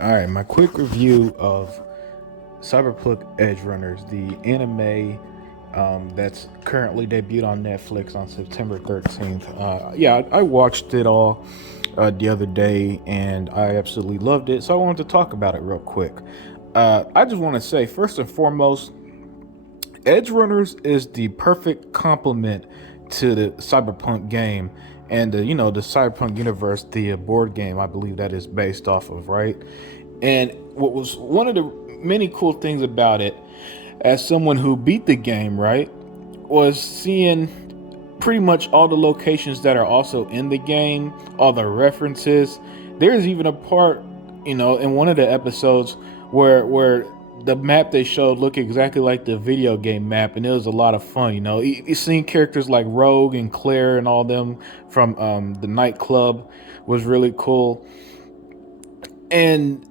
All right, my quick review of Cyberpunk Edgerunners, the anime that's currently debuted on Netflix on September 13th. I watched it all the other day and I absolutely loved it. So I wanted to talk about it real quick. I just want to say, first and foremost, Edgerunners is the perfect complement to the Cyberpunk game and the Cyberpunk universe, the board game I believe that is based off of, right? And what was one of the many cool things about it, as someone who beat the game, right, was seeing pretty much all the locations that are also in the game, all the references. There's even a part, in one of the episodes where the map they showed looked exactly like the video game map, and it was a lot of fun. You seeing characters like Rogue and Claire and all them from the nightclub was really cool, and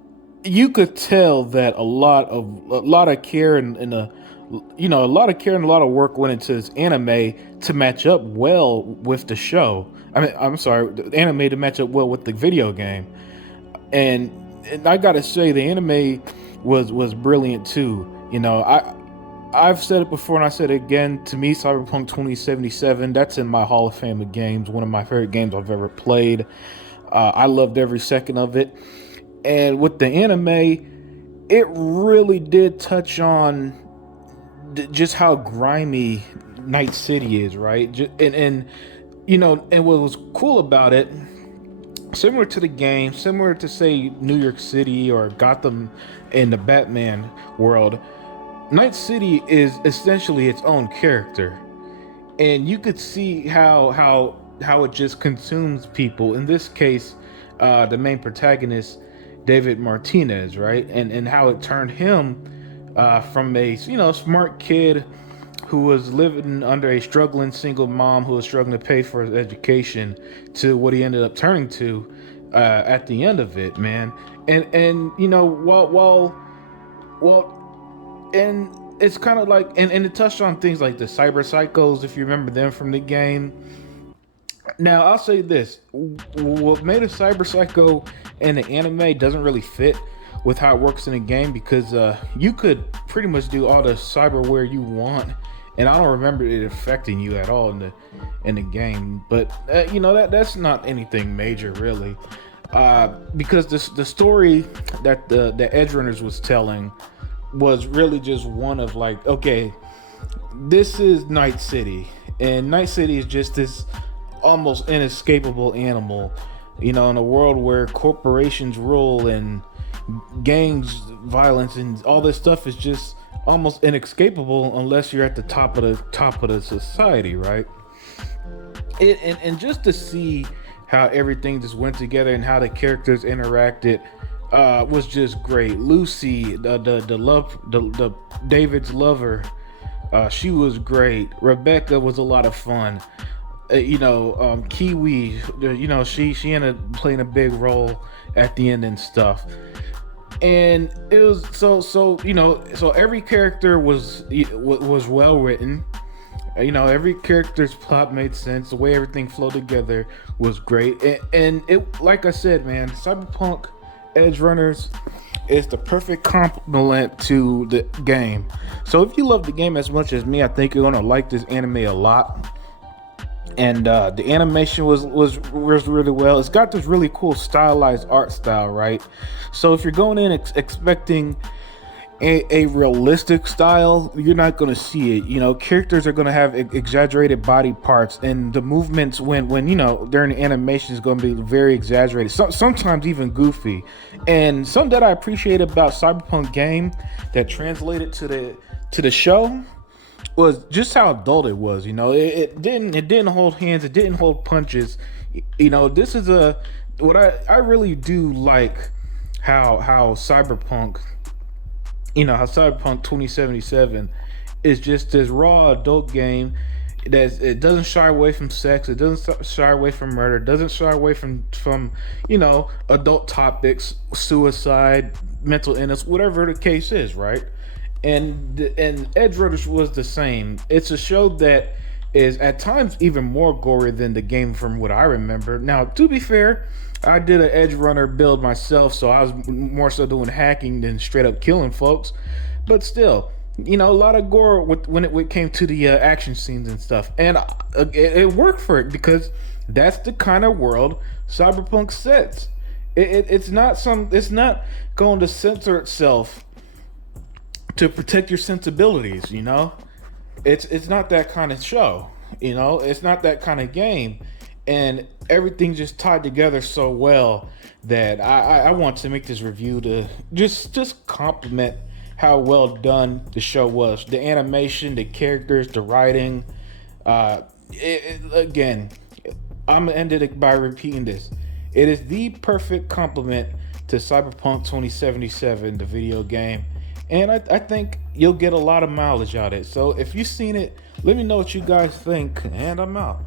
you could tell that a lot of care and a lot of care and a lot of work went into this anime to match up well with the show. I mean, I'm sorry, the anime to match up well with the video game. And, and I gotta say, the anime was brilliant too. I've said it before and I said it again. To me, Cyberpunk 2077, that's in my Hall of Fame of games. One of my favorite games I've ever played. I loved every second of it. And with the anime, it really did touch on just how grimy Night City is, right? And what was cool about it, similar to the game, similar to say New York City or Gotham in the Batman world, Night City is essentially its own character, and you could see how it just consumes people. In this case, the main protagonist, David Martinez, right, and how it turned him from a smart kid who was living under a struggling single mom who was struggling to pay for his education to what he ended up turning to at the end of it, man. And and it's kind of like, and it touched on things like the cyber psychos, if you remember them from the game. Now, I'll say this: what made a cyber psycho in the anime doesn't really fit with how it works in the game, because you could pretty much do all the cyberware you want, and I don't remember it affecting you at all in the game. But that's not anything major, really, because the story that the Edgerunners was telling was really just one of, like, okay, this is Night City, and Night City is just this almost inescapable animal, in a world where corporations rule and gangs violence and all this stuff is just almost inescapable unless you're at the top of the society, right? And just to see how everything just went together and how the characters interacted was just great. Lucy, the David's lover, she was great. Rebecca was a lot of fun. Kiwi, she ended up playing a big role at the end and stuff. And it was so every character was well written. Every character's plot made sense. The way everything flowed together was great. And it, like I said, man, Cyberpunk Edgerunners is the perfect complement to the game. So if you love the game as much as me, I think you're gonna like this anime a lot. And the animation was really well. It's got this really cool stylized art style, right? So if you're going in expecting a realistic style, you're not going to see it. Characters are going to have exaggerated body parts, and the movements when during the animation is going to be very exaggerated, sometimes even goofy. And something that I appreciate about Cyberpunk game that translated to the show was just how adult it was. It didn't hold hands, it didn't hold punches. This is what I really do like, how Cyberpunk 2077 is just this raw adult game that it doesn't shy away from sex, it doesn't shy away from murder, it doesn't shy away from adult topics, suicide, mental illness, whatever the case is, right? And Edgerunners was the same. It's a show that is at times even more gory than the game from what I remember. Now, to be fair, I did an Edge Runner build myself, so I was more so doing hacking than straight up killing folks. But still, a lot of gore when it came to the action scenes and stuff, and it worked for it because that's the kind of world Cyberpunk sets. It's not going to censor itself to protect your sensibilities. It's not that kind of show. It's not that kind of game, and everything just tied together so well that I want to make this review to just compliment how well done the show was. The animation, the characters, the writing. Again, I'm gonna end it by repeating this. It is the perfect complement to Cyberpunk 2077, the video game. And I think you'll get a lot of mileage out of it. So if you've seen it, let me know what you guys think, and I'm out.